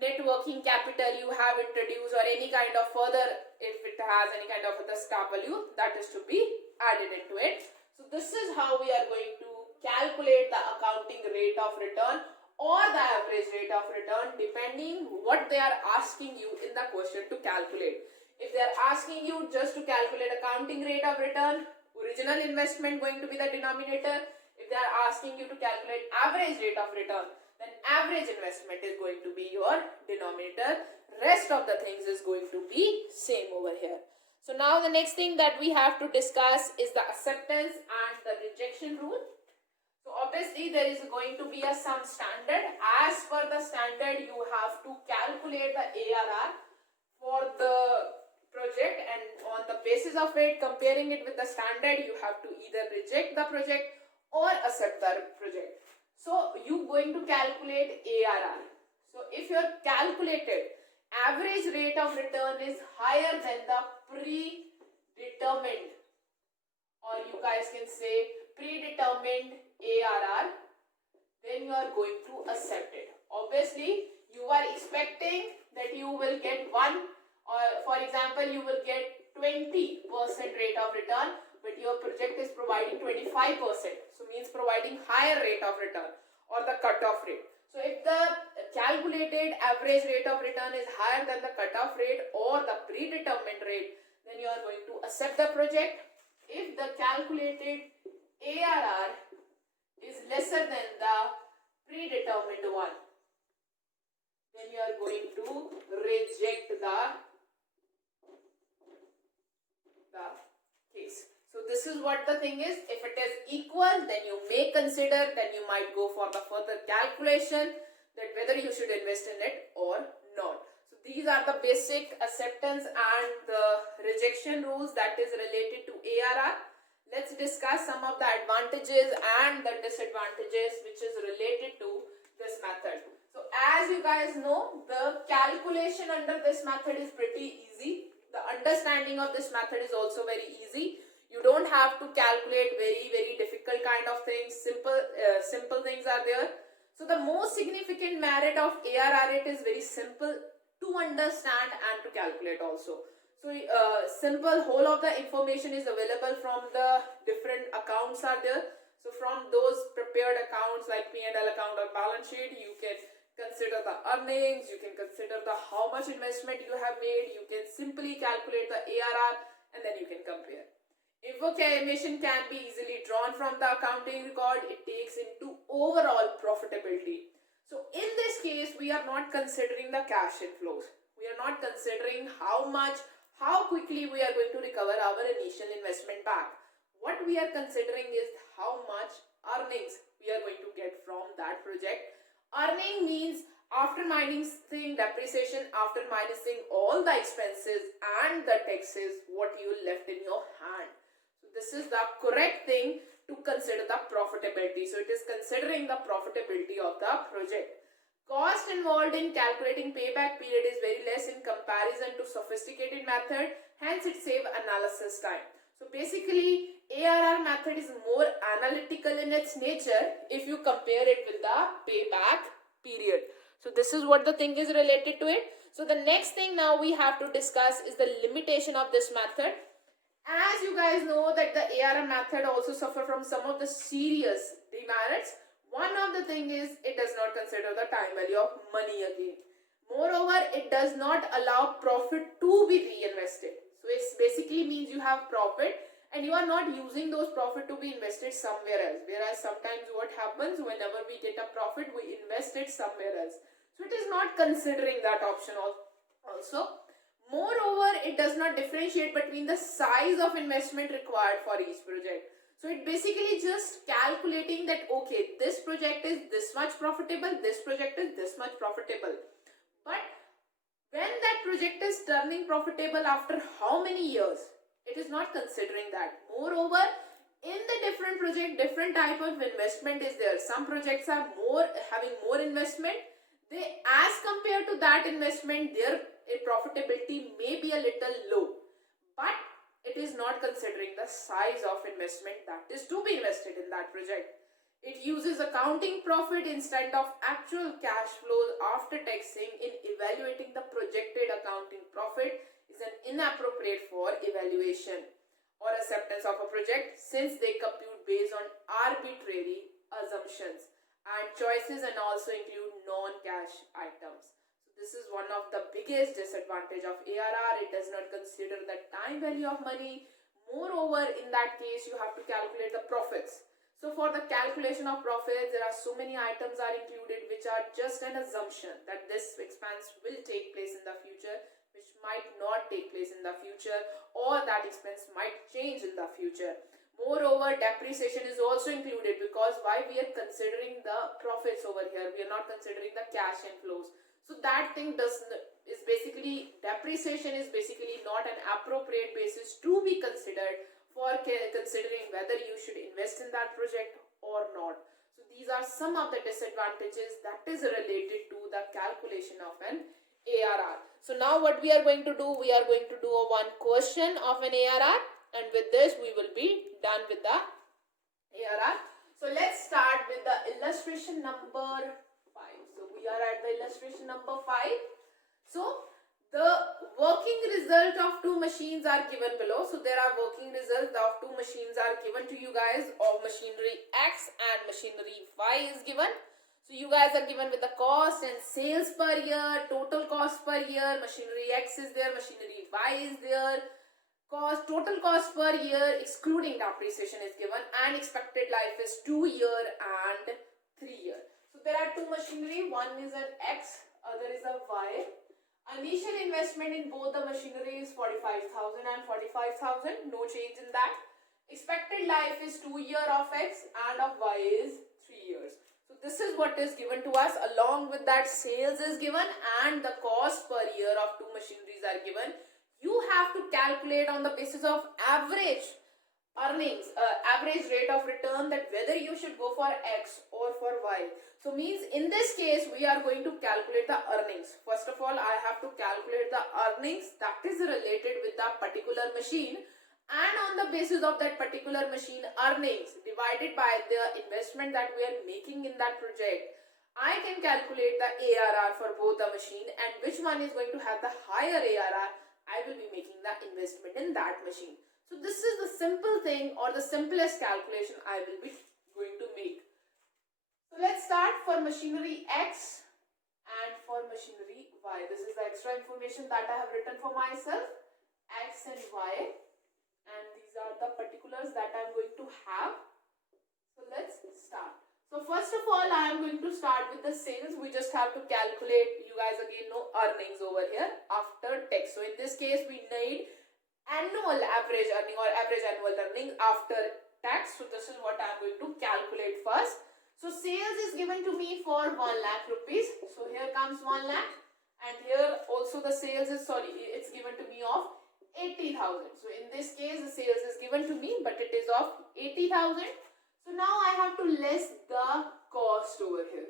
net working capital you have introduced or any kind of further, if it has any kind of other scrap value, that is to be added into it. So this is how we are going to calculate the accounting rate of return or the average rate of return depending what they are asking you in the question to calculate. If they are asking you just to calculate accounting rate of return, original investment going to be the denominator. If they are asking you to calculate average rate of return, then average investment is going to be your denominator. Rest of the things is going to be same over here. So now the next thing that we have to discuss is the acceptance and the rejection rule. So obviously there is going to be some standard. As per the standard, you have to calculate the ARR for the project, and on the basis of it, comparing it with the standard, you have to either reject the project or accept the project. So you going to calculate ARR. So if your calculated average rate of return is higher than the predetermined, or you guys can say predetermined ARR, then you are going to accept it. Obviously, you are expecting that you will get 1, or for example, you will get 20% rate of return, but your project is providing 25%. So means providing higher rate of return or the cutoff rate. So if the calculated average rate of return is higher than the cutoff rate or the predetermined rate, then you are going to accept the project. If the calculated ARR is lesser than the predetermined one, then you are going to reject the case. So this is what the thing is. If it is equal, then you may consider, then you might go for the further calculation that whether you should invest in it or not. So these are the basic acceptance and the rejection rules that is related to ARR. Let's discuss some of the advantages and the disadvantages which is related to this method. So as you guys know, the calculation under this method is pretty easy. The understanding of this method is also very easy. You don't have to calculate very difficult kind of things. Simple things are there. So the most significant merit of ARR rate is very simple to understand and to calculate also. So simple, whole of the information is available from the different accounts are there. So from those prepared accounts like P&L account or balance sheet, you can consider the earnings, you can consider the how much investment you have made, you can simply calculate the ARR, and then you can compare. Information can be easily drawn from the accounting record. It takes into overall profitability. So in this case, we are not considering the cash inflows. We are not considering how quickly we are going to recover our initial investment back. What we are considering is how much earnings we are going to get from that project. Earning means after minusing depreciation, after minusing all the expenses and the taxes, what you left in your hand. So this is the correct thing to consider the profitability. So it is considering the profitability of the project. Cost involved in calculating payback period is very less in comparison to sophisticated method, hence it saves analysis time. So basically ARR method is more analytical in its nature if you compare it with the payback period. So this is what the thing is related to it. So the next thing now we have to discuss is the limitation of this method. As you guys know that the ARR method also suffer from some of the serious demerits. One of the thing is it does not consider the time value of money again. Moreover, it does not allow profit to be reinvested. So it basically means you have profit and you are not using those profit to be invested somewhere else. Whereas sometimes what happens, whenever we get a profit, we invest it somewhere else. So it is not considering that option also. Moreover, it does not differentiate between the size of investment required for each project. So it basically just calculating that okay, this project is this much profitable, this project is this much profitable. But when that project is turning profitable after how many years, it is not considering that. Moreover, in the different project, different type of investment is there. Some projects are having more investment. They, as compared to that investment, their profitability may be a little low. But it is not considering the size of investment that is to be invested in that project. It uses accounting profit instead of actual cash flows after taxing. In evaluating the projected accounting profit is an inappropriate for evaluation or acceptance of a project since they compute based on arbitrary assumptions and choices and also include non-cash items. This is one of the biggest disadvantage of ARR. It does not consider the time value of money. Moreover, in that case, you have to calculate the profits. So for the calculation of profits, there are so many items are included which are just an assumption that this expense will take place in the future, which might not take place in the future, or that expense might change in the future. Moreover, depreciation is also included because why we are considering the profits over here, we are not considering the cash inflows. So that thing is basically, depreciation is basically not an appropriate basis to be considered for considering whether you should invest in that project or not. So these are some of the disadvantages that is related to the calculation of an ARR. So now what we are going to do, we are going to do a one question of an ARR, and with this we will be done with the ARR. So let's start with the illustration number 5. So we are at the illustration number 5. So the working result of two machines are given below. So there are working results of two machines are given to you guys of machinery X and machinery Y is given. So you guys are given with the cost and sales per year, total cost per year, machinery X is there, machinery Y is there, total cost per year excluding depreciation is given, and expected life is 2 years and 3 years. So there are two machinery, one is an X, other is a Y. Initial investment in both the machinery is 45,000 and 45,000, no change in that. Expected life is 2 years of X and of Y is 3 years. So this is what is given to us. Along with that, sales is given and the cost per year of two machineries are given. You have to calculate on the basis of average earnings, average rate of return, that whether you should go for X or for Y. So means in this case we are going to calculate the earnings. First of all, I have to calculate the earnings that is related with that particular machine, and on the basis of that particular machine earnings divided by the investment that we are making in that project, I can calculate the ARR for both the machine, and which one is going to have the higher ARR, I will be making the investment in that machine. So this is the simple thing or the simplest calculation I will be going to make. So let's start for machinery X. machinery Y. This is the extra information that I have written for myself, X and Y, and these are the particulars that I am going to have. So let's start. So first of all, I am going to start with the sales. We just have to calculate, you guys again know, earnings over here after tax. So in this case, we need annual average earning or average annual earning after tax. So this is what I am going to calculate first. So sales is given to me for 1 lakh rupees. So here comes 1 lakh, and here also the sales is, it's given to me of 80,000. So in this case, the sales is given to me, but it is of 80,000. So now I have to less the cost over here.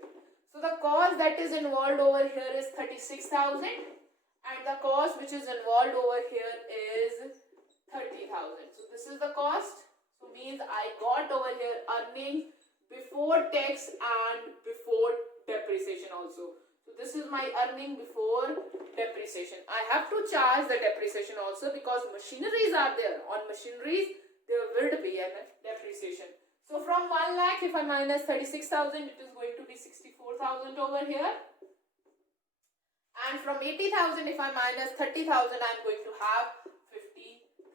So the cost that is involved over here is 36,000, and the cost which is involved over here is 30,000. So this is the cost. So means I got over here earnings before tax and before depreciation also. So this is my earning before depreciation. I have to charge the depreciation also because machineries are there. On machineries there will be a depreciation. So from 1 lakh, if I minus 36,000, it is going to be 64,000 over here. And from 80,000, if I minus 30,000, I am going to have 50,000.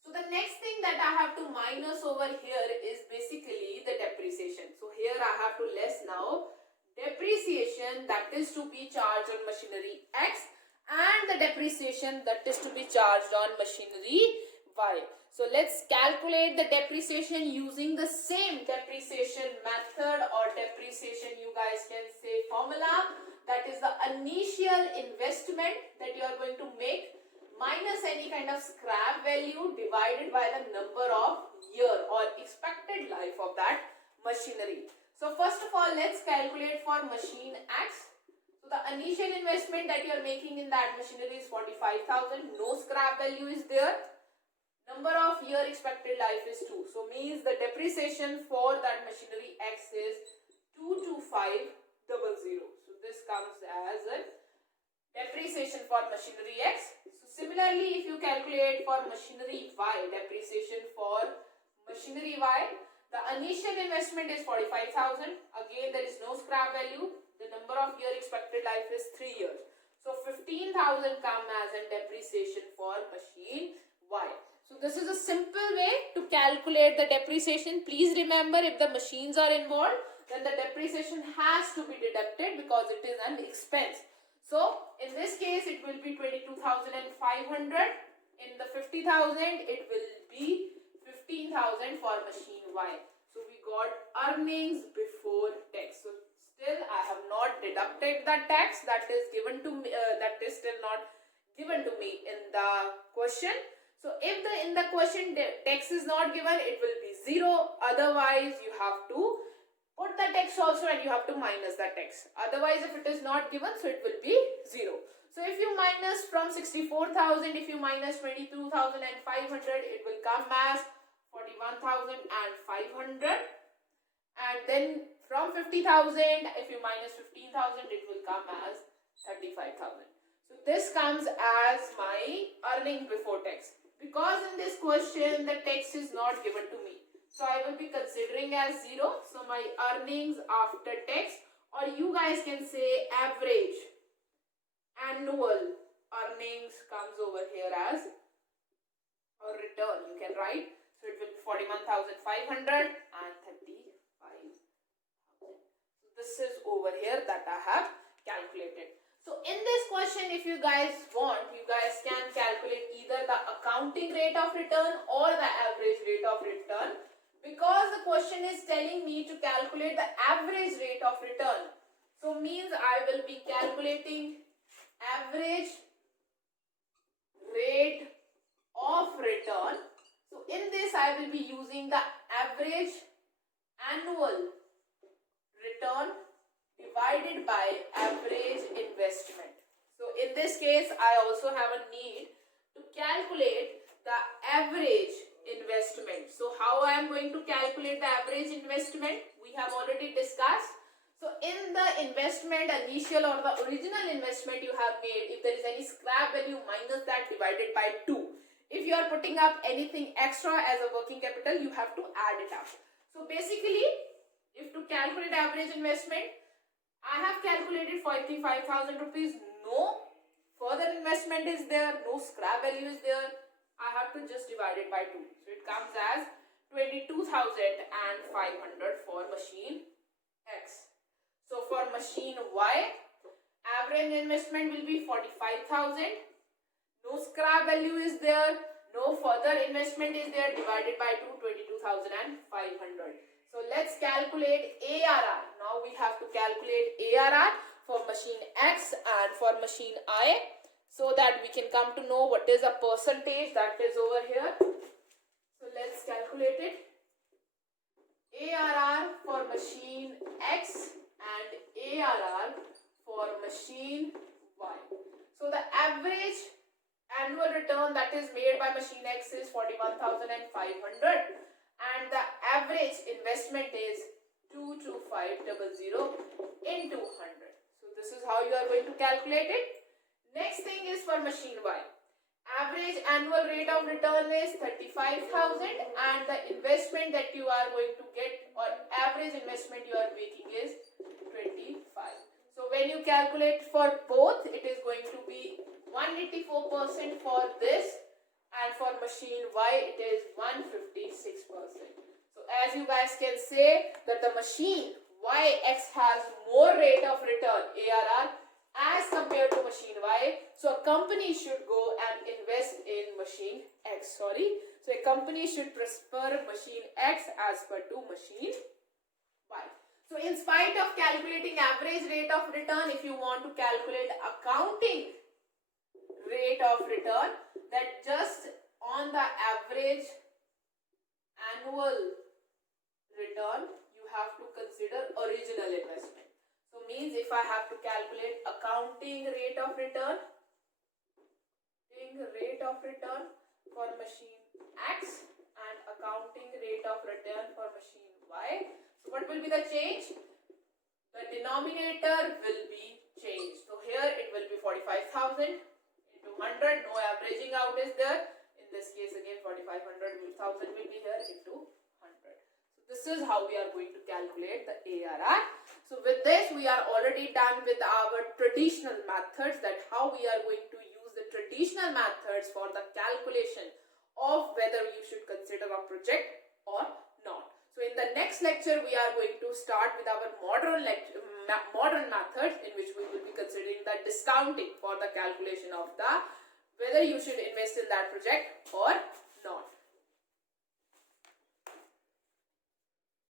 So the next thing that I have to minus over here is basically the depreciation. So here I have to less now depreciation that is to be charged on machinery X and the depreciation that is to be charged on machinery Y. So let's calculate the depreciation using the same depreciation method or depreciation, you guys can say, formula, that is the initial investment that you are going to make minus any kind of scrap value divided by the number of year or expected life of that machinery. So first of all, let's calculate for machine X. So the initial investment that you are making in that machinery is 45,000. No scrap value is there. Number of year expected life is 2. So means the depreciation for that machinery X is 22500. So this comes as a depreciation for machinery X. So similarly, if you calculate for machinery Y, depreciation for machinery Y, the initial investment is 45,000. Again, there is no scrap value. The number of year expected life is 3 years. So 15,000 come as a depreciation for machine Y. So this is a simple way to calculate the depreciation. Please remember, if the machines are involved, then the depreciation has to be deducted because it is an expense. So in this case, it will be 22,500. In the 50,000, it will be 15,000 for machine Y. So we got earnings before tax. So still I have not deducted the tax that is given to me. That is still not given to me in the question. So if in the question tax is not given, it will be 0. Otherwise, you have to put the tax also and you have to minus the tax. Otherwise, if it is not given, so it will be 0. So if you minus from 64,000, if you minus 22,500, it will come as 41,500. And then from 50,000, if you minus 15,000, it will come as 35,000. So this comes as my earning before tax. Because in this question, the tax is not given to me. So I will be considering as 0. So my earnings after tax, or you guys can say average annual earnings comes over here as a return. You can write. So it will be 41,500 and 35,000. So this is over here that I have calculated. So in this question, if you guys want, you guys can calculate either the accounting rate of return or the average rate of return, because the question is telling me to calculate the average rate of return. So means I will be calculating average rate of return. So in this I will be using the average annual return divided by average investment. So in this case, I also have a need to calculate the average investment. So how I am going to calculate the average investment, we have already discussed. So in the investment initial or the original investment you have made, if there is any scrap value, minus that divided by 2. If you are putting up anything extra as a working capital, you have to add it up. So basically, if to calculate average investment, I have calculated 45,000 rupees. No further investment is there, no scrap value is there. I have to just divide it by 2. So it comes as 22,500 for machine X. So for machine Y, average investment will be 45,000. No scrap value is there, no further investment is there, divided by 2, 22,500. So let's calculate ARR. Now we have to calculate ARR for machine X and for machine I, so that we can come to know what is a percentage that is over here. So let's calculate it. ARR for machine X and ARR for machine Y. So the average annual return that is made by machine X is 41,500 and the average investment is 22500 into 100. So this is how you are going to calculate it. Next thing is for machine Y. Average annual rate of return is 35,000 and the investment that you are going to get, or average investment you are making, is 25. So when you calculate for both, it is going to be 184% for this, and for machine Y it is 156%. So as you guys can say that the machine YX has more rate of return ARR as compared to machine Y. So a company should go and invest in machine X. So a company should prefer machine X as per to machine Y. So in spite of calculating average rate of return, if you want to calculate accounting rate of return, that just on the average annual return you have to consider original investment. So means if I have to calculate accounting rate of return for machine X and accounting rate of return for machine Y, so what will be the change? The denominator will be changed. So here it will be 45,000 into 100, no averaging out is there. In this case again 4,500 1000 will be here into 100. So this is how we are going to calculate the ARR. So with this we are already done with our traditional methods, that how we are going to use the traditional methods for the calculation of whether you should consider a project or not. So in the next lecture we are going to start with our modern methods, in which we will be considering the discounting for the calculation of the whether you should invest in that project or not.